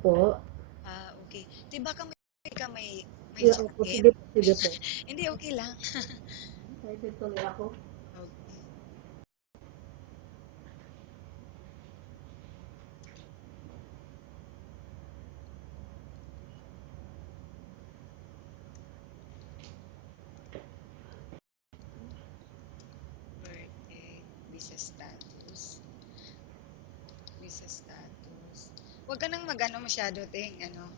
po. Okay. Di ba may Yeah, opo, sakit? sige po, sige po. Hindi, okay lang. Excited tuloy ako. Okay. Birthday, visa status, visa status. Huwag ka nang mag-ano masyado, ting, ano,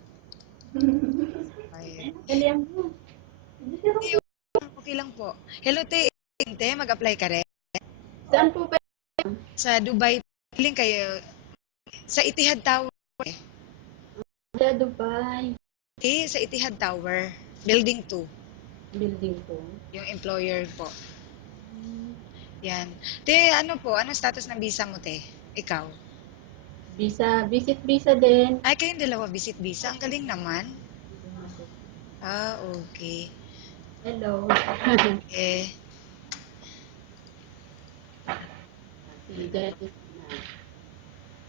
expired. Hindi ang Hindi siya Hindi, okay lang po. Hello, te, mag-apply ka rin? Saan po ba? Sa Dubai, feeling kayo, sa Etihad Tower. Sa Dubai. Sa Etihad Tower, Building 2, Building po. yung employer po. Yan. Te, ano po, anong status ng visa mo, te? Ikaw? Visa, visit visa din. Ay, kayong dalawa visit visa. Ang galing naman. Okay. Hello. Eh, Si Janice na.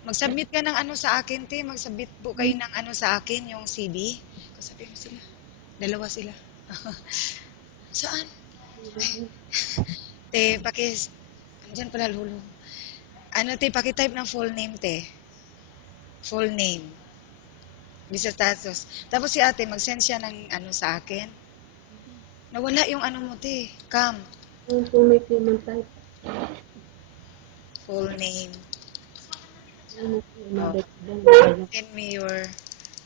mag-submit ka ng ano sa akin, te. Mag-submit po kayo ng ano sa akin, yung CV. Kasabi mo sila. Dalawa sila. Saan? Te, andyan pala lulo. Ano, te, paki-type ng full name, te. Full name. Visa status. Tapos si ate, mag-send siya ng ano sa akin. Nawala yung ano mo, te. Cam. Yung po may payment type. Full name. Ano po, Oh. mabit. Send me your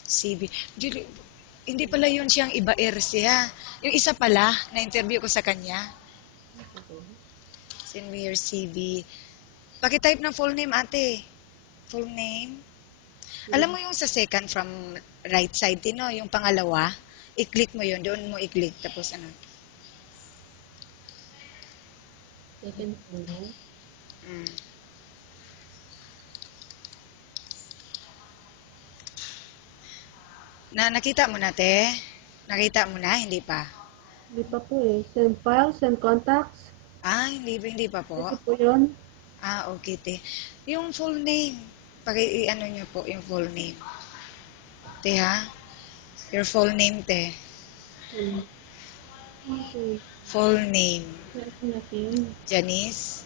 CV. Hindi pala yun siyang iba siya. Yung isa pala, na-interview ko sa kanya. Send me your CV. Paki-type ng full name, ate. Full name. Alam mo yung sa second from right side, Tino, yung pangalawa, i-click mo yun. Doon mo i-click. Tapos ano. Second floor. Mm. Nakita mo na, te? Nakita mo na? Hindi pa. Hindi pa po eh. Send files, send contacts. Hindi pa po. Ito po yun. Okay, te. Yung full name. Paki-ano nyo po yung full name. Te, ha? Your full name, te. Okay. Full name. Yes, nothing. Janice.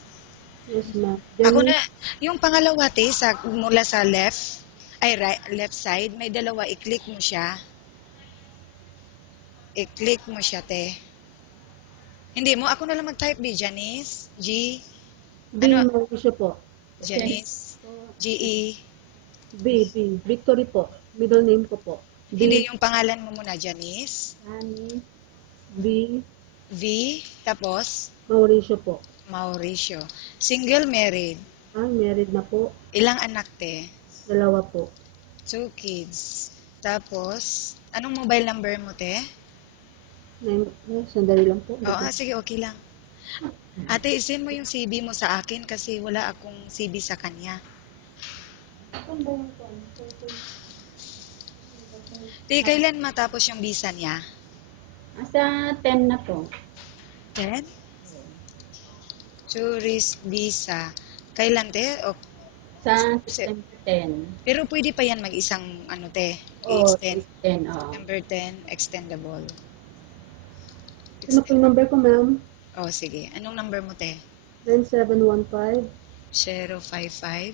Yes, ma'am. Ako na, Janice. yung pangalawa, te, mula sa left, ay right, left side, may dalawa, i-click mo siya. I-click mo siya, te. Hindi mo, ako na lang mag-type, Janice. B, Ano? Mauricio po. Janice. G-E. Victory po. Middle name ko po. Hindi, B, yung pangalan mo muna, Janice. Janice. B, V, tapos, Mauricio po. Mauricio. Single, married. Married na po. Ilang anak, te? Dalawa po. 2 kids. Tapos, anong mobile number mo, te? Sandali lang po. Oo, sige, okay lang. Ate, isend mo yung CV mo sa akin kasi wala akong CV sa kanya. Te, kailan matapos yung visa niya? Asa 10 na po. 10? Tourist visa. Kailan, te? Sa September 10. Pero pwede pa yan mag-isang, ano, te? Oh, I-extend. is 10. September 10, extendable. Ano po yung number ko, ma'am? Sige. Anong number mo, te? 9715 055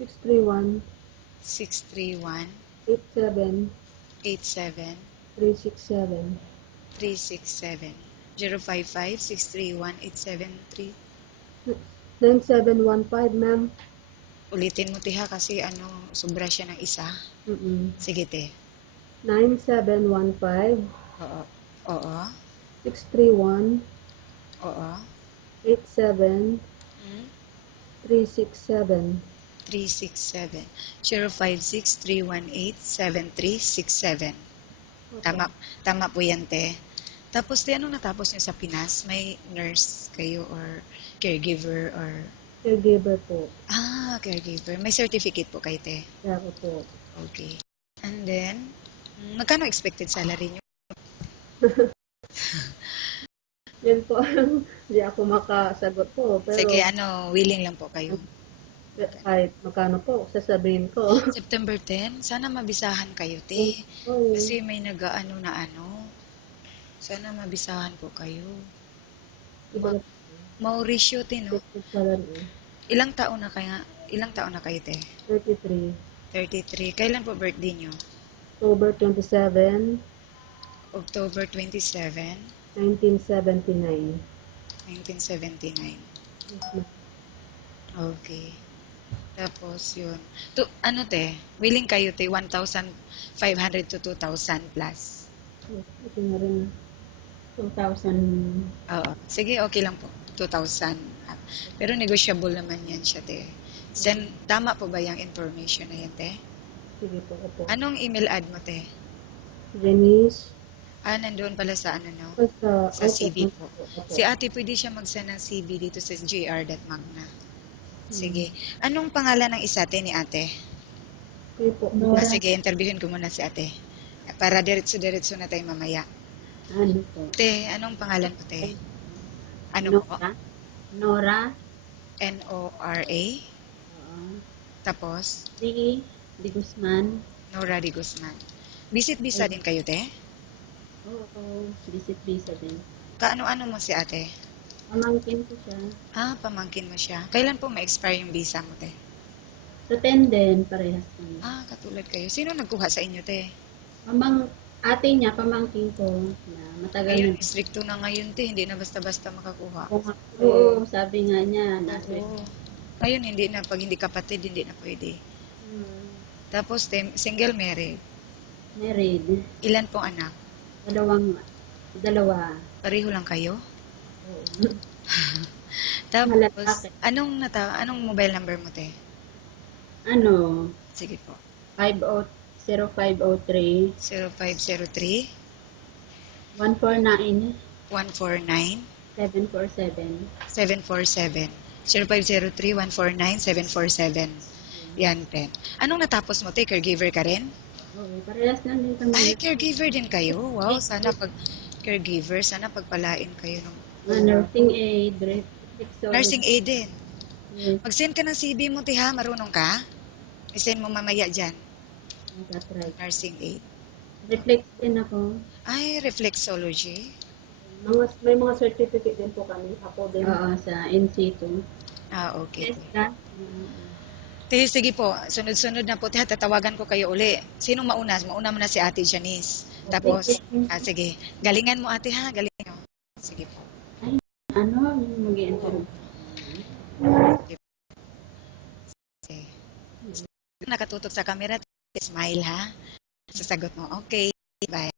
631 631 87 87 367. 367 055 631 873. 9715, ma'am. Ulitin mo, tiha, kasi ano, sobra siya ng isa. Sige, te. 9715 Oo. Oo. 631 Oo. 87 Hmm? 367. 367 056 318 7367. Opo. Tama po yan, te. Tapos, te, anong natapos niyo sa Pinas? May nurse kayo or caregiver or... Caregiver po. Caregiver. May certificate po kayo, te. Ako po. Okay. And then, magkano expected salary niyo? Yan po. Hindi ako makasagot po. Pero Sige, willing lang po kayo. Kahit magkano po, sasabihin ko. September 10, sana mabisahan kayo, te. Oy, Kasi may nag-aano na ano. Sana mabisahan ko kayo. iba na Mauricio, te, no? salary. Ilang taon na kaya? Ilang taon na kayo, te? 33. 33. Kailan po birthday nyo? October 27, October 27, 1979. 1979. Yes, ma'am. Okay. Tapos yun. Ano te? Willing kayo te 1,500 to 2,000 plus. Yes, ito na rin. 2,000. Oo. Sige, okay lang po. 2,000. Pero negotiable naman yan siya te. Tama po ba yung information na yan te? Sige po, opo. Anong email ad mo te? Janice. Nandoon pala sa ano no? Basta, Sa opo. CV po. Opo. Si ate pwede siya mag-send ng CV dito sa jr.magna. Sige. Hmm. Anong pangalan ng isa te ni ate? Okay po. Sige, interviewin ko muna si ate. Para diretso-diretso na tayo mamaya. Ano po? Te, anong pangalan mo te? Ano po? Nora? Nora? Nora? Oo. Tapos, Di Guzman? Nora de Guzman. Visit-visa din kayo te? Oo. Visit-visa din. Kaano-ano mo si ate? Pamangkin ko siya. Pamangkin mo siya. Kailan po ma-expire yung visa mo te? Sa 10 din, parehas kami. Katulad kayo. Sino nagkuha sa inyo te? Ate niya, pamangkin ko, na matagal Ayun, na. stricto na ngayon te. Hindi na basta-basta makakuha. Oo, sabi nga niya, nasa Oo. Ngayon, hindi na. Pag hindi kapatid, hindi na pwede. Tapos, te, single married. married. Ilan pong anak? Dalawa. Pareho lang kayo? Oo. Tapos, Lalaki. anong mobile number mo, te? Ano, Sige po. 0503 0503 149 149 747. 747. 0503 149 747. Yan, te. Anong natapos mo, te? Caregiver ka rin? Oo, parehas lang din kami. Ay, caregiver din kayo? Wow, sana pag caregiver, sana pagpalain kayo ng Nursing aid, nursing reflexology. aid din. Yes, Mag-send ka ng CV mo, te, ha? Marunong ka? I-send mo mamaya dyan. nagtatry. Nursing aid. Reflex din ako. Ay, reflexology. May mga certificate din po kami. Ako din. Oo, sa NC2. Okay. Yes, ka? Sige po, sunod-sunod na po, te, tatawagan ko kayo uli. Sino mauna? Mauna muna si Ate Janice. Tapos, sige. Galingan mo, ate, ha? Galingan mo. Sige po. Ano, mag-i-interview. Sige. Nakatutok sa camera, smile, ha? Sasagot mo, okay, bye.